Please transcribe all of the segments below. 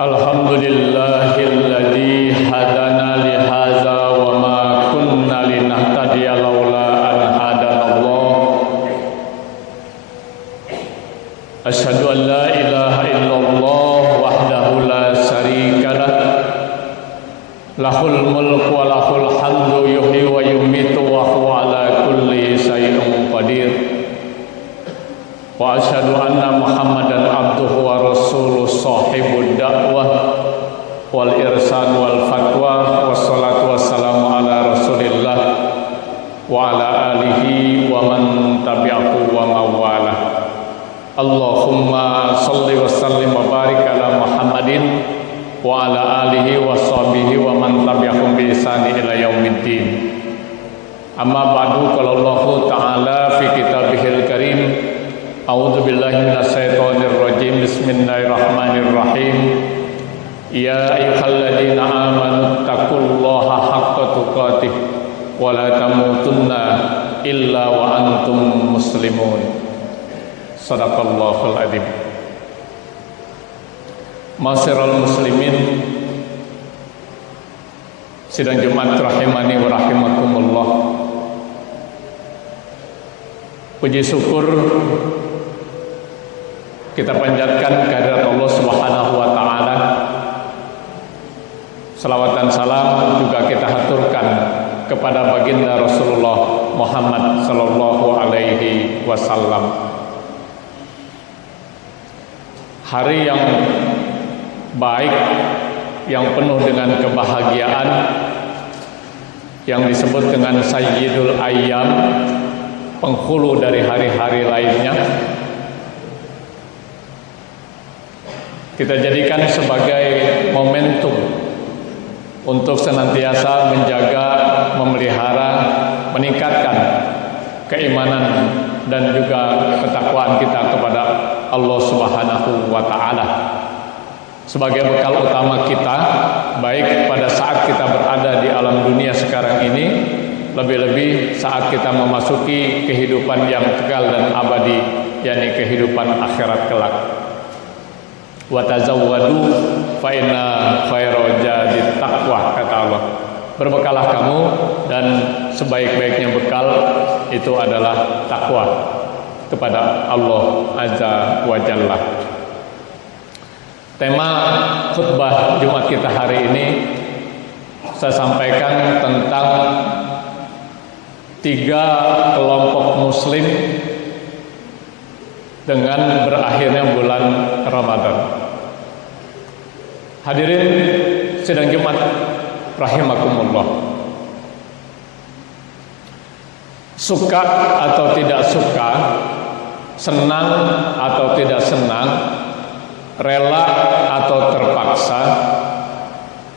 Alhamdulillahilladzi hadana li hadza wa ma kunna linahtadiya laula an hadanallah. Asyhadu an la ilaha illallah wahdahu la syarika lah. Lahul mulku wa lahul hamdu yuhyi wa yumiitu wa huwa ala kulli syai'in qadir. Wa asyhadu anna Muhammadan abduhu wa rasuluh sahibud da'wah wal irsan wal fatwa wassalatu wassalamu ala rasulillah wa ala alihi wa man tabi'ahu wa mawala. Allahumma salli wa sallim wa barik ala Muhammadin wa ala alihi wa sahbihi wa man tabi'ahum bi ihsani ila yaumiddin. Amma ba'du, qala Allah ta'ala fi kitabihil karim. A'udzu billahi minasyaitonir rajim. Bismillahirrahmanirrahim. Ya ayyuhalladzina amanu taqullaha haqqa tuqatih wa la tamutunna illa wa antum muslimun. Shadaqallahul adzim. Ma'asyiral muslimin, sidang Jumat rahimani wa rahimakumullah. Puji syukur kita panjatkan kehadirat Allah Subhanahu wa taala. Salawat dan salam juga kita haturkan kepada baginda Rasulullah Muhammad sallallahu alaihi wasallam. Hari yang baik, yang penuh dengan kebahagiaan, yang disebut dengan Sayyidul Ayyam, penghulu dari hari-hari lainnya, kita jadikan sebagai momentum untuk senantiasa menjaga, memelihara, meningkatkan keimanan dan juga ketakwaan kita kepada Allah Subhanahu wa taala sebagai bekal utama kita, baik pada saat kita berada di alam dunia sekarang ini, lebih-lebih saat kita memasuki kehidupan yang kekal dan abadi, yakni kehidupan akhirat kelak. Wa tazawwadu fa inna khairal zadi taqwa, kata Allah. Berbekalah kamu dan sebaik-baiknya bekal itu adalah takwa kepada Allah Azza wa Jalla. Tema khutbah Jumat kita hari ini saya sampaikan tentang 3 kelompok muslim dengan berakhirnya bulan Ramadan. Hadirin sidang Jumat rahimakumullah. Suka atau tidak suka, senang atau tidak senang, rela atau terpaksa,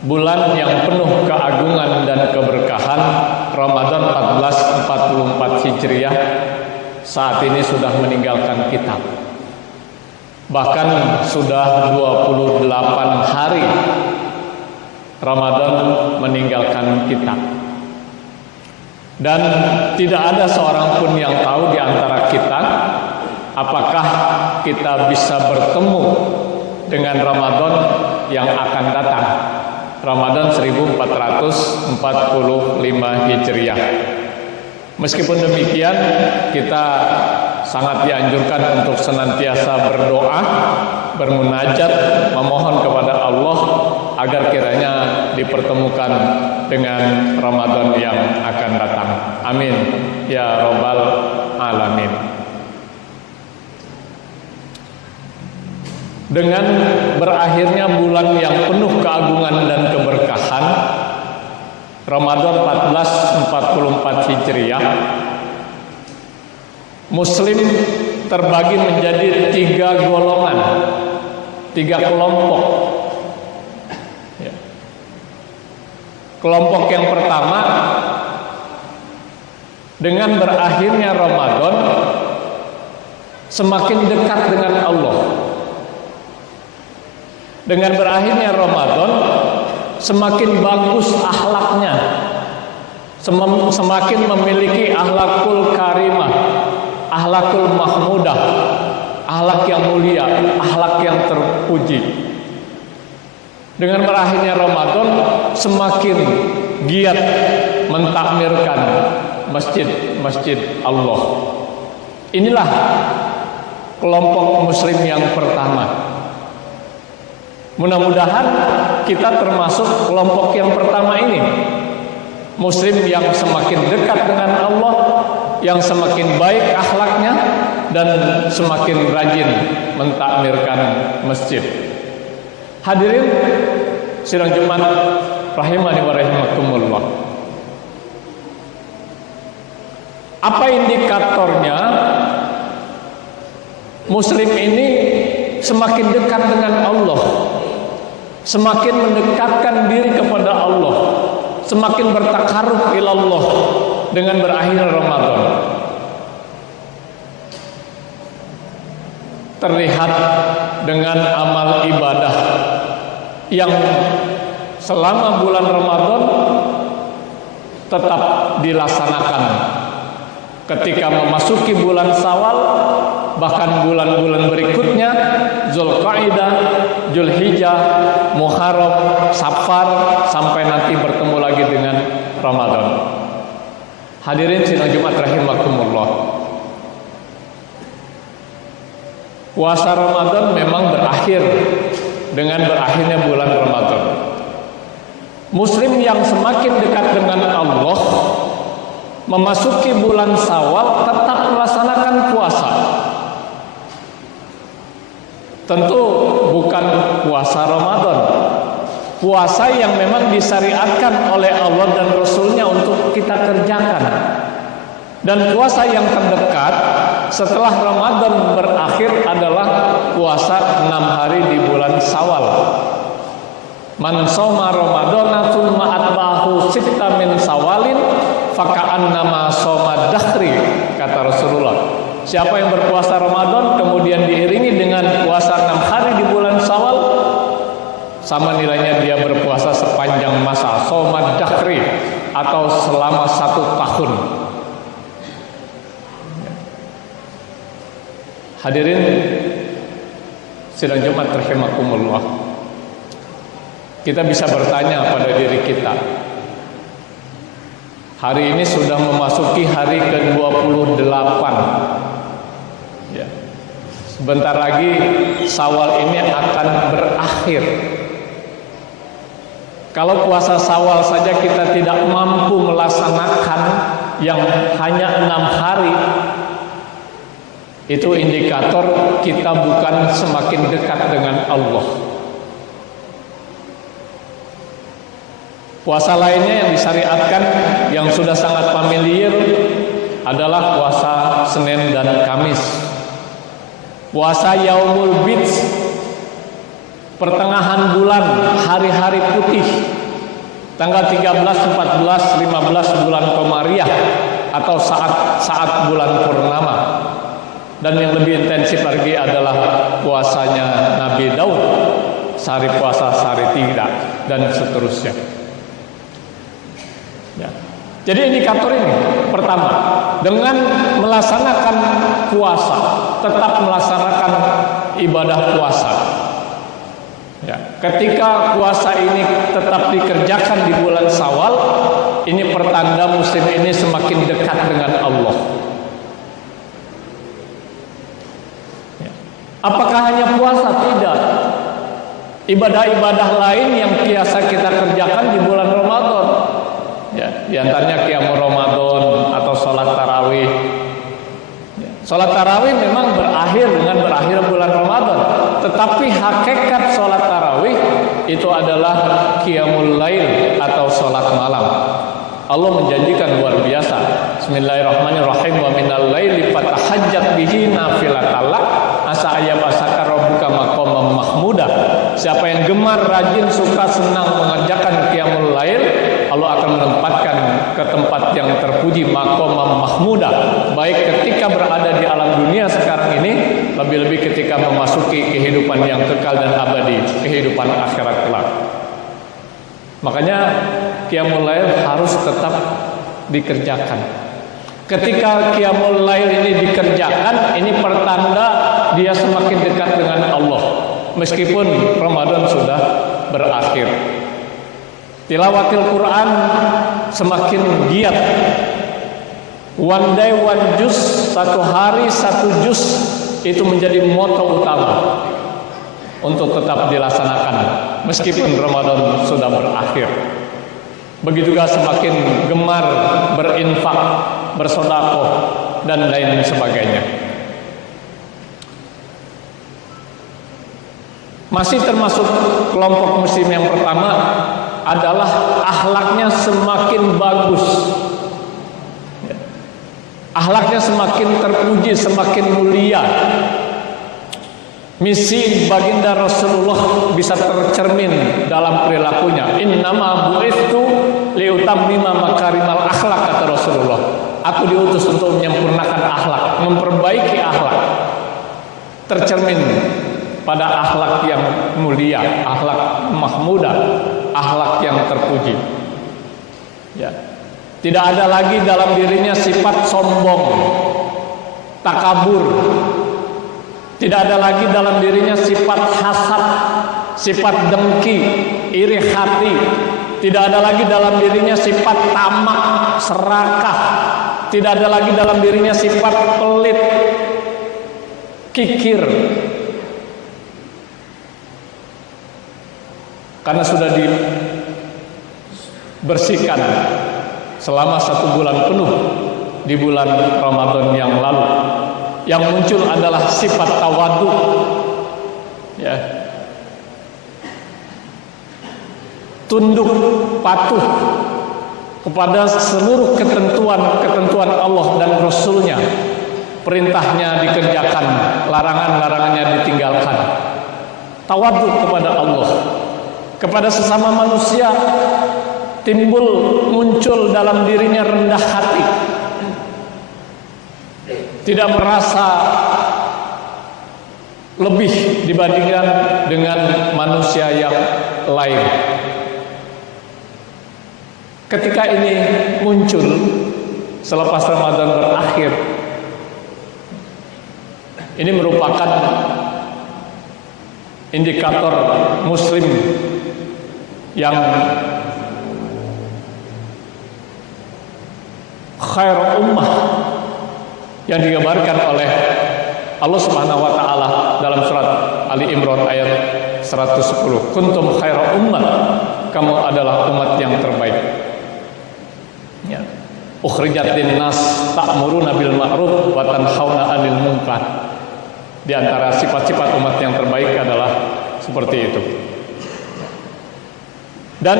bulan yang penuh keagungan dan keberkahan Ramadan 1444 Hijriah saat ini sudah meninggalkan kita. Bahkan sudah 28 hari Ramadan meninggalkan kita. Dan tidak ada seorang pun yang tahu di antara kita apakah kita bisa bertemu dengan Ramadan yang akan datang, Ramadan 1445 Hijriah. Meskipun demikian, kita sangat dianjurkan untuk senantiasa berdoa, bermunajat, memohon kepada Allah agar kiranya dipertemukan dengan Ramadan yang akan datang. Amin ya rabbal alamin. Dengan berakhirnya bulan yang penuh keagungan dan keberkahan Ramadan 1444 Hijriah, muslim terbagi menjadi 3 golongan, 3 kelompok. Kelompok yang pertama, dengan berakhirnya Ramadan semakin dekat dengan Allah. Dengan berakhirnya Ramadan semakin bagus akhlaknya, semakin memiliki akhlakul karimah, akhlakul mahmudah, akhlak yang mulia, akhlak yang terpuji. Dengan berakhirnya Ramadan semakin giat mentakmirkan masjid-masjid Allah. Inilah kelompok muslim yang pertama. Mudah-mudahan kita termasuk kelompok yang pertama ini. Muslim yang semakin dekat dengan Allah, yang semakin baik akhlaknya, dan semakin rajin mentakmirkan masjid. Hadirin sidang Jumat rahimani wa rahimakumullah. Apa indikatornya muslim ini semakin dekat dengan Allah, semakin mendekatkan diri kepada Allah, semakin bertakarruf ilallah dengan berakhir Ramadan? Terlihat dengan amal ibadah yang selama bulan Ramadan tetap dilaksanakan. Ketika memasuki bulan Syawal, bahkan bulan-bulan berikutnya, Zulqa'dah, Zulhijjah, Muharram, Safar, sampai nanti bertemu lagi dengan Ramadan. Hadirin sidang Jumat rahimakumullah. Puasa Ramadan memang berakhir dengan berakhirnya bulan Ramadan. Muslim yang semakin dekat dengan Allah memasuki bulan Syawal tetap melaksanakan puasa. Tentu bukan puasa Ramadan, puasa yang memang disyariatkan oleh Allah dan Rasulnya untuk kita kerjakan. Dan puasa yang terdekat setelah Ramadan berakhir adalah puasa 6 hari di bulan Syawal. Man shoma Ramadana tsumma atba'ahu sitta min Syawalin faka'annama shoma dahri, kata Rasulullah. Siapa yang berpuasa Ramadan kemudian diiringi dengan puasa 6 hari di bulan Syawal, sama nilainya dia berpuasa sepanjang masa, shoma dahri, atau selama 1 tahun. Hadirin sidang Jumat rahimakumullah. Kita bisa bertanya pada diri kita, hari ini sudah memasuki hari ke-28 ya. Sebentar lagi Syawal ini akan berakhir. Kalau puasa Syawal saja kita tidak mampu melaksanakan yang hanya 6 hari, itu indikator kita bukan semakin dekat dengan Allah. Puasa lainnya yang disyariatkan yang sudah sangat familiar adalah puasa Senin dan Kamis. Puasa Yaumul Bid, pertengahan bulan, hari-hari putih, tanggal 13, 14, 15 bulan Komariah, atau saat bulan purnama. Dan yang lebih intensif lagi adalah puasanya Nabi Daud, sehari puasa sehari tidak, dan seterusnya ya. Jadi indikator ini pertama, dengan melaksanakan puasa, tetap melaksanakan ibadah puasa ya. Ketika puasa ini tetap dikerjakan di bulan Syawal, ini pertanda muslim ini semakin dekat dengan Allah. Apakah hanya puasa? Tidak. Ibadah-ibadah lain yang biasa kita kerjakan di bulan Ramadan ya, diantaranya qiyamul Ramadan atau sholat tarawih ya. Sholat tarawih memang berakhir dengan berakhir bulan Ramadan, tetapi hakikat sholat tarawih itu adalah qiyamul lail atau sholat malam. Allah menjanjikan luar biasa. Bismillahirrahmanirrahim. Wa minal laili fatahajjat bihi nafilatan lak asa ayyabasaka rabbuka maqaman mahmuda. Siapa yang gemar, rajin, suka, senang mengerjakan qiyamul lail, Allah akan menempatkan ke tempat yang terpuji, maqaman mahmuda, baik ketika berada di alam dunia sekarang ini, lebih-lebih ketika memasuki kehidupan yang kekal dan abadi, kehidupan akhirat kelak. Makanya qiyamul lail harus tetap dikerjakan. Ketika qiyamul lail ini dikerjakan, ini pertanda dia semakin dekat dengan Allah. Meskipun Ramadan sudah berakhir. Tilawatil Quran semakin giat. One day one juz, satu hari satu juz, itu menjadi moto utama untuk tetap dilaksanakan meskipun Ramadan sudah berakhir. Begitu juga semakin gemar berinfak, bersedekah dan lain sebagainya. Masih termasuk kelompok muslim yang pertama adalah akhlaknya semakin bagus. Akhlaknya semakin terpuji, semakin mulia. Misi baginda Rasulullah bisa tercermin dalam perilakunya. Innama bu'itsu liutammima makarimal akhlak, kata Rasulullah. Aku diutus untuk menyempurnakan akhlak, memperbaiki akhlak. Tercermin pada akhlak yang mulia, akhlak mahmudah, akhlak yang terpuji. Ya. Tidak ada lagi dalam dirinya sifat sombong, takabur. Tidak ada lagi dalam dirinya sifat hasad, sifat dengki, iri hati. Tidak ada lagi dalam dirinya sifat tamak, serakah. Tidak ada lagi dalam dirinya sifat pelit, kikir. Karena sudah dibersihkan selama 1 bulan penuh di bulan Ramadan yang lalu. Yang muncul adalah sifat tawadu, ya, tunduk patuh kepada seluruh ketentuan Allah dan Rasulnya. Perintahnya dikerjakan, larangan-larangannya ditinggalkan. Tawadu kepada Allah, kepada sesama manusia muncul dalam dirinya rendah hati. Tidak merasa lebih dibandingkan dengan manusia yang lain. Ketika ini muncul selepas Ramadan berakhir, ini merupakan indikator muslim yang khair ummah yang digambarkan oleh Allah Subhanahu wa taala dalam surat Ali Imran ayat 110. Kuntum khaira ummah, kamu adalah umat yang terbaik. Ya. Ukhrijat linnas ta'muruna bil ma'ruf wa tanhauna 'anil munkar. Di antara sifat-sifat umat yang terbaik adalah seperti itu. Dan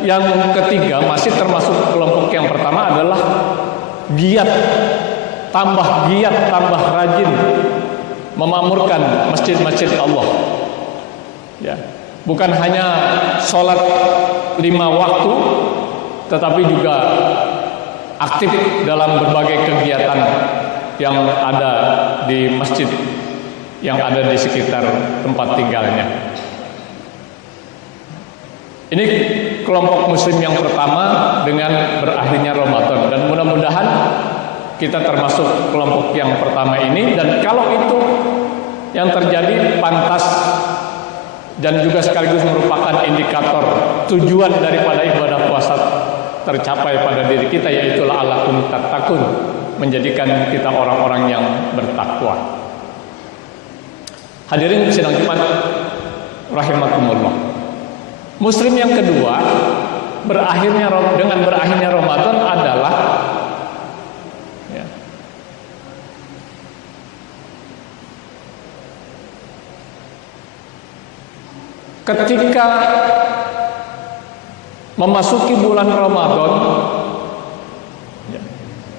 yang ketiga, masih termasuk kelompok yang pertama, adalah giat, tambah giat, tambah rajin memamurkan masjid-masjid Allah. Ya, bukan hanya sholat 5 waktu, tetapi juga aktif dalam berbagai kegiatan yang ada di masjid, yang ada di sekitar tempat tinggalnya. Ini kelompok muslim yang pertama dengan berakhirnya Ramadan, dan mudah-mudahan kita termasuk kelompok yang pertama ini. Dan kalau itu yang terjadi, pantas dan juga sekaligus merupakan indikator tujuan daripada ibadah puasa tercapai pada diri kita, yaitu la'allakum tattaqun, menjadikan kita orang-orang yang bertakwa. Hadirin sidang Jumat rahimakumullah. Muslim yang kedua dengan berakhirnya Ramadan adalah ya, ketika memasuki bulan Ramadan, ya,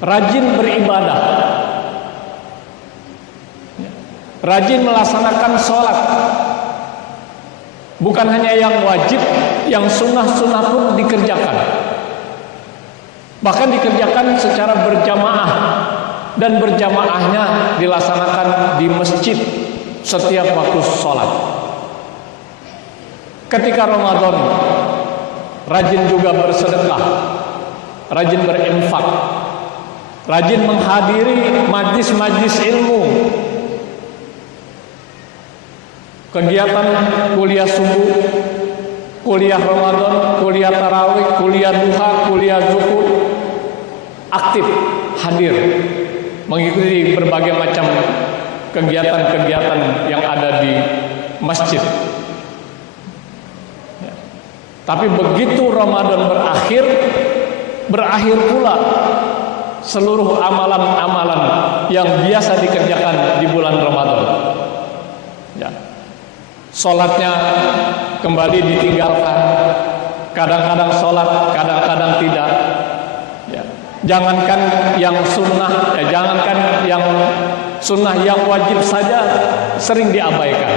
rajin beribadah, ya, rajin melaksanakan sholat. Bukan hanya yang wajib, yang sunnah-sunnah pun dikerjakan. Bahkan dikerjakan secara berjamaah, dan berjamaahnya dilaksanakan di masjid setiap waktu sholat. Ketika Ramadan, rajin juga bersedekah, rajin berinfak, rajin menghadiri majlis-majlis ilmu, kegiatan kuliah subuh, kuliah Ramadan, kuliah tarawih, kuliah duha, kuliah zuhur, aktif hadir mengikuti berbagai macam kegiatan-kegiatan yang ada di masjid. Tapi begitu Ramadan berakhir pula seluruh amalan-amalan yang biasa dikerjakan di bulan Ramadan. Ya. Sholatnya kembali ditinggalkan. Kadang-kadang sholat, kadang-kadang tidak. Ya. Jangankan yang sunnah, jangankan yang sunnah, yang wajib saja sering diabaikan.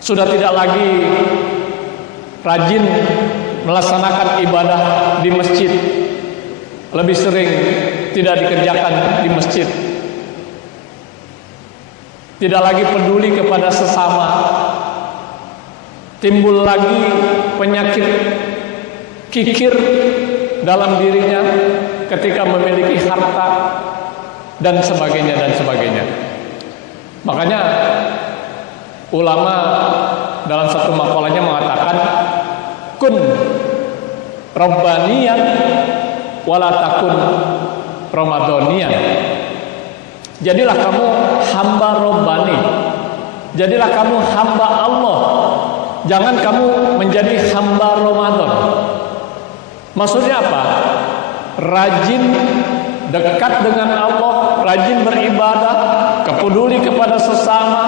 Sudah tidak lagi rajin melaksanakan ibadah di masjid, lebih sering tidak dikerjakan di masjid. Tidak lagi peduli kepada sesama. Timbul lagi penyakit kikir dalam dirinya ketika memiliki harta dan sebagainya dan sebagainya. Makanya ulama dalam satu makalahnya mengatakan, kun rabbaniyan wala takun ramadhaniyan. Jadilah kamu hamba Rabbani, jadilah kamu hamba Allah, jangan kamu menjadi hamba Ramadan. Maksudnya apa? Rajin dekat dengan Allah, rajin beribadah, kepeduli kepada sesama,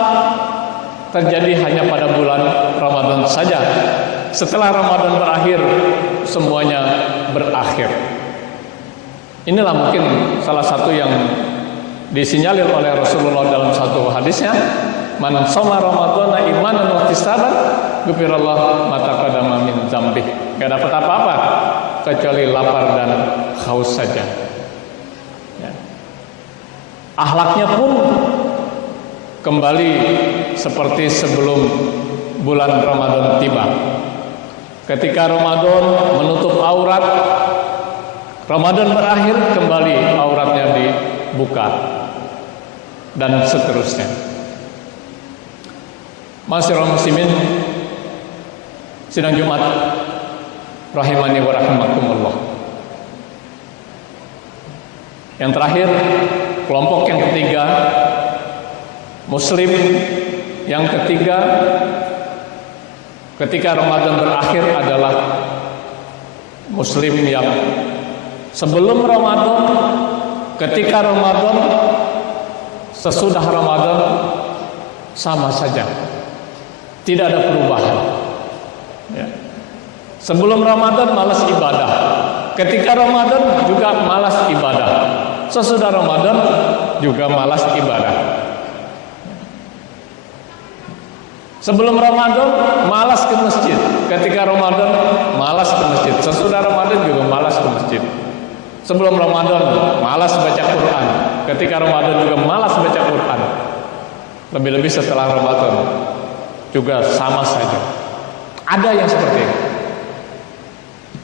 terjadi hanya pada bulan Ramadan saja. Setelah Ramadan berakhir, semuanya berakhir. Inilah mungkin salah satu yang disinyalir oleh Rasulullah dalam satu hadisnya, man shoma ramadhana imanan wa ihtisaban ghufirallahu ma taqaddama min dzambih. Enggak dapat apa-apa kecuali lapar dan haus saja. Ya. Akhlaknya pun kembali seperti sebelum bulan Ramadan tiba. Ketika Ramadan menutup aurat, Ramadan berakhir, kembali auratnya dibuka, dan seterusnya. Ma'asyiral muslimin sidang Jumat rahimani wa rahimakumullah. Yang terakhir, kelompok yang ketiga, muslim yang ketiga ketika Ramadan berakhir adalah muslim yang sebelum Ramadan, ketika Ramadan, sesudah Ramadan sama saja, tidak ada perubahan. Ya. Sebelum Ramadan malas ibadah, ketika Ramadan juga malas ibadah, sesudah Ramadan juga malas ibadah. Sebelum Ramadan malas ke masjid, ketika Ramadan malas ke masjid, sesudah Ramadan juga malas ke masjid. Sebelum Ramadan malas baca Quran, ketika Ramadan juga malas baca Quran. Lebih-lebih setelah Ramadan juga sama saja. Ada yang seperti itu.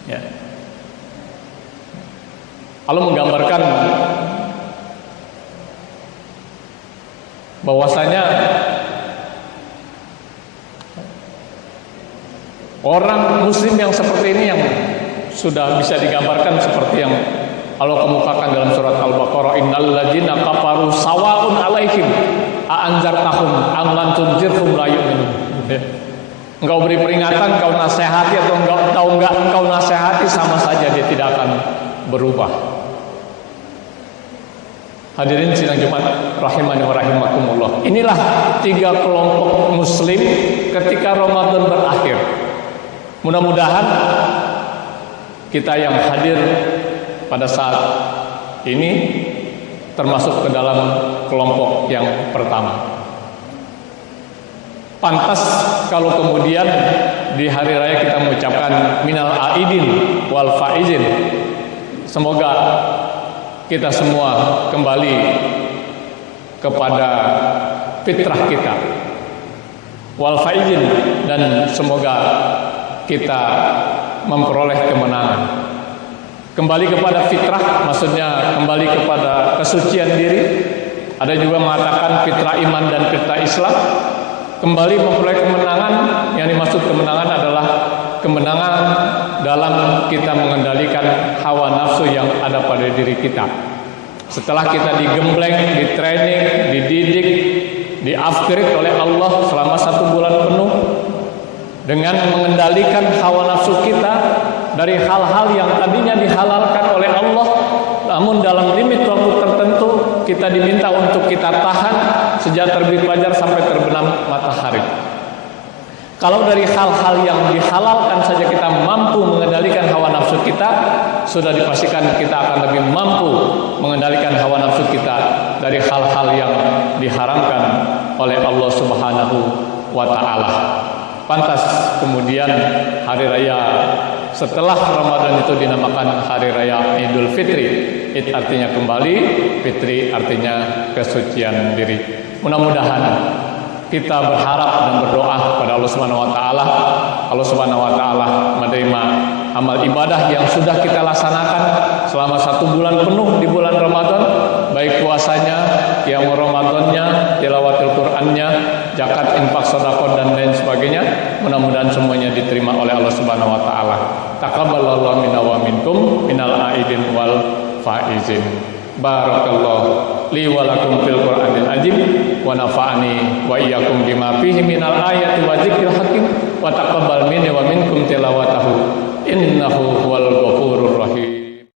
Ya. Lalu menggambarkan bahwasanya orang muslim yang seperti ini yang sudah bisa digambarkan seperti yang Allah kemukakan dalam surat Al-Baqarah, innal ladzina kafaru sawaun alaihim a anzartahum am lam tunzirhum la yu'minun. Engkau beri peringatan, engkau nasihati atau enggak engkau nasihati, sama saja dia tidak akan berubah. Hadirin sidang Jumat rahimani wa rahimakumullah. Inilah tiga kelompok muslim ketika Ramadan berakhir. Mudah-mudahan kita yang hadir pada saat ini termasuk ke dalam kelompok yang pertama. Pantas kalau kemudian di hari raya kita mengucapkan minal aidin wal faizin. Semoga kita semua kembali kepada fitrah kita, wal faizin, dan semoga kita memperoleh kemenangan. Kembali kepada fitrah maksudnya kembali kepada kesucian diri. Ada juga mengatakan fitrah iman dan fitrah Islam. Kembali memperoleh kemenangan, yang dimaksud kemenangan adalah kemenangan dalam kita mengendalikan hawa nafsu yang ada pada diri kita. Setelah kita digembleng, ditraining, dididik, di-upgrade oleh Allah selama 1 bulan penuh dengan mengendalikan hawa nafsu kita dari hal-hal yang tadinya dihalalkan oleh Allah, namun dalam limit waktu tertentu kita diminta untuk kita tahan sejak terbit fajar sampai terbenam matahari. Kalau dari hal-hal yang dihalalkan saja kita mampu mengendalikan hawa nafsu kita, sudah dipastikan kita akan lebih mampu mengendalikan hawa nafsu kita dari hal-hal yang diharamkan oleh Allah Subhanahu wa ta'ala. Pantas kemudian hari raya setelah Ramadan itu dinamakan hari raya Idul Fitri. Id artinya kembali, fitri artinya kesucian diri. Mudah-mudahan kita berharap dan berdoa kepada Allah Subhanahu wa taala. Allah Subhanahu wa taala menerima amal ibadah yang sudah kita laksanakan selama 1 bulan penuh di bulan Ramadan, baik puasanya, qiyamul Ramadannya, tilawatul Qur'annya, zakat, infak, sedekah dan lain sebagainya. Mudah-mudahan semuanya diterima oleh Allah Subhanahu wa taala. Taqabbalallahu minna wa minkum minal aidin wal faizin. Barakallahu li wa lakum fil Qur'anil azim wa nafa'ani wa iyyakum bima fihi minal ayati wa dzikril hakim wa taqabbal minni wa minkum tilawatahu innahu huwal